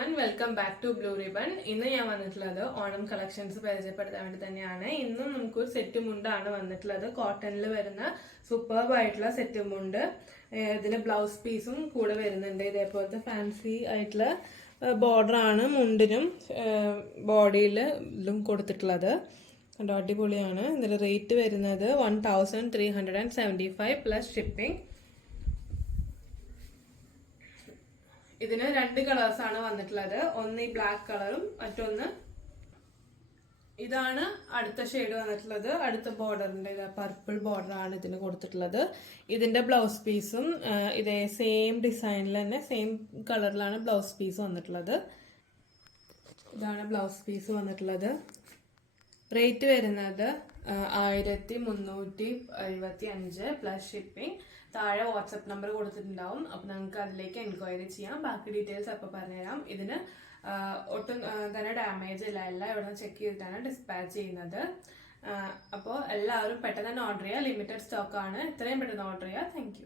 And welcome back to Blue Ribbon. ഇന്ന് ഞാൻ വന്നിട്ടുള്ളത് ഓണം കളക്ഷൻസ് പരിചയപ്പെടുത്താൻ വേണ്ടി തന്നെയാണ്. ഇന്നും നമുക്കൊരു സെറ്റ് മുണ്ടാണ് വന്നിട്ടുള്ളത്. കോട്ടണിൽ വരുന്ന സൂപ്പർബ് ആയിട്ടുള്ള സെറ്റ് മുണ്ട്. ഇതിന് ബ്ലൗസ് പീസും കൂടെ വരുന്നുണ്ട്. ഇതേപോലത്തെ ഫാൻസി ആയിട്ടുള്ള ബോർഡർ ആണ് മുണ്ടിനും ബോഡിയിലും കൊടുത്തിട്ടുള്ളത്. കണ്ടോ, അടിപൊളിയാണ്. ഇതിന്റെ റേറ്റ് വരുന്നത് 1375 പ്ലസ് ഷിപ്പിംഗ്. ഇതിന് 2 കളേഴ്സ് ആണ് വന്നിട്ടുള്ളത്. ഒന്ന് ഈ ബ്ലാക്ക് കളറും മറ്റൊന്ന് ഇതാണ്. അടുത്ത ഷെയ്ഡ് വന്നിട്ടുള്ളത് അടുത്ത ബോർഡറിന്റെ പർപ്പിൾ ബോർഡർ ആണ് ഇതിന് കൊടുത്തിട്ടുള്ളത്. ഇതിന്റെ ബ്ലൗസ് പീസും ഇതേ സെയിം ഡിസൈനിൽ തന്നെ സെയിം കളറിലാണ് ബ്ലൗസ് പീസ് വന്നിട്ടുള്ളത്. ഇതാണ് ബ്ലൗസ് പീസ് വന്നിട്ടുള്ളത്. റേറ്റ് വരുന്നത് 1375 പ്ലസ് ഷിപ്പിംഗ്. താഴെ വാട്സപ്പ് നമ്പർ കൊടുത്തിട്ടുണ്ടാവും. അപ്പം നിങ്ങൾക്ക് അതിലേക്ക് എൻക്വയറി ചെയ്യാം. ബാക്കി ഡീറ്റെയിൽസ് അപ്പോൾ പറഞ്ഞുതരാം. ഇതിന് ഒട്ടും തന്നെ ഡാമേജ് ഇല്ല. എല്ലാം ഇവിടെ നിന്ന് ചെക്ക് ചെയ്തിട്ടാണ് ഡിസ്പാച്ച് ചെയ്യുന്നത്. അപ്പോൾ എല്ലാവരും പെട്ടെന്ന് തന്നെ ഓർഡർ ചെയ്യുക. ലിമിറ്റഡ് സ്റ്റോക്ക് ആണ്. ഇത്രയും പെട്ടെന്ന് ഓർഡർ ചെയ്യുക. താങ്ക്